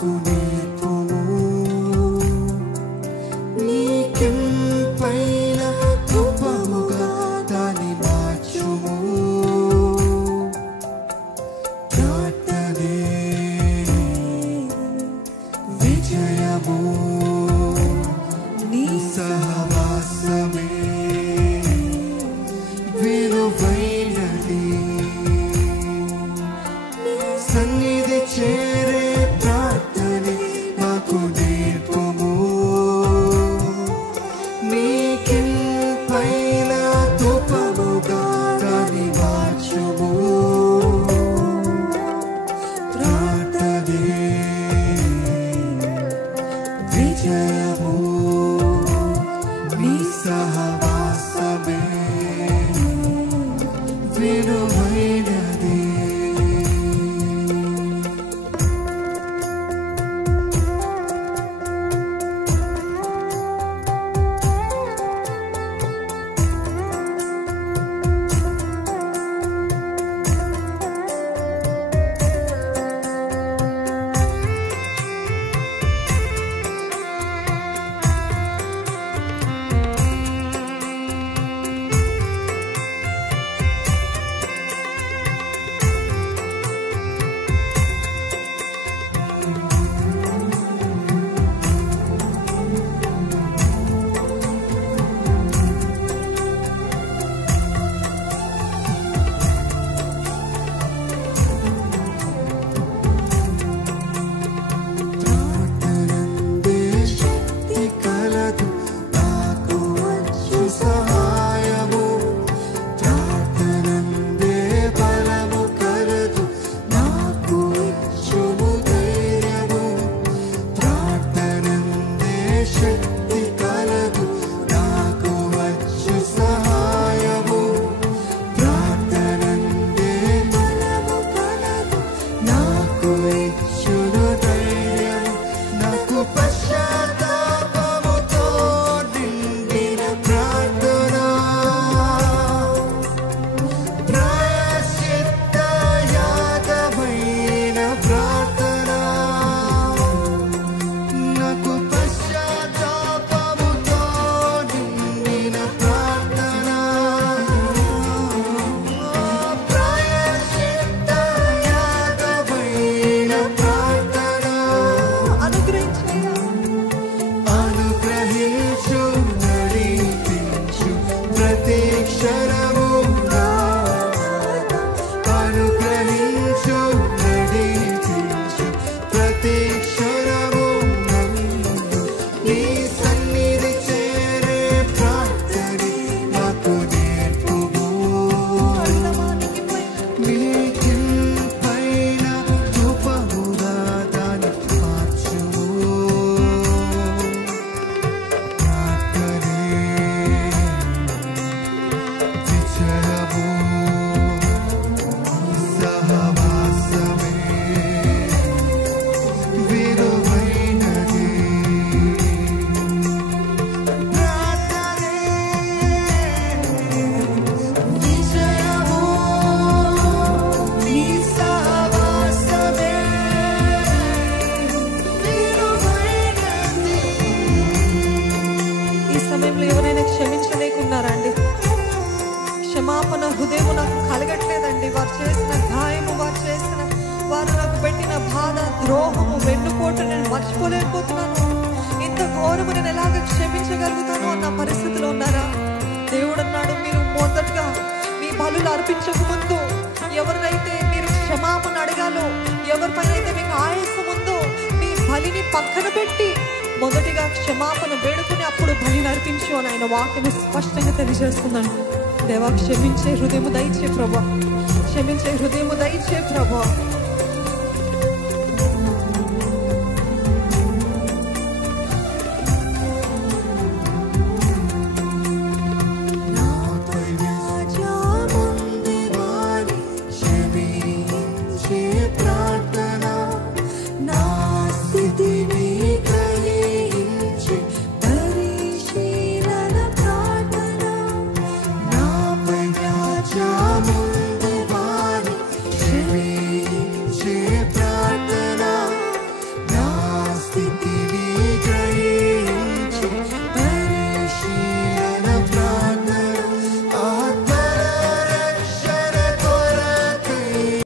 నాకు నేర్పుము నీకెంపైన రూపముగా దాన్ని మార్చుము ప్రార్థనే విజయము నీ సహవాసమే విలువైనది సన్నిధి చేరే ప్రార్థనే నాకు నేర్పుము నీకెంపైన రూపముగా దాన్ని మార్చుము ప్రార్థనే విజయము నీ సహవాసమే విలువైనది క్షమాపణ హృదయం నాకు కలగట్లేదండి. వారు చేసిన గాయము, వారు చేసిన వారు నాకు పెట్టిన బాధ, ద్రోహము, వెన్నుపోటు నేను మర్చిపోలేకపోతున్నాను. ఇంత ఘోరము నేను ఎలాగ క్షమించగలుగుతాను అన్న పరిస్థితిలో ఉన్నారా? దేవుడు అన్నాడు, మీరు మొదటగా మీ బలులు అర్పించక ముందు ఎవరినైతే మీరు క్షమాపణ అడగాలో, ఎవరిపైన అయితే మీకు ఆయాసం ఉందో మీ బలిని పక్కన పెట్టి మొదటిగా క్షమాపణ వేడుకుని అప్పుడు బలిని అర్పించు అని ఆయన వాక్యము స్పష్టంగా తెలియజేస్తున్నాను. దేవా, క్షమించే హృదయము దయచే ప్రభా, క్షమించే హృదయము దయచే ప్రభా.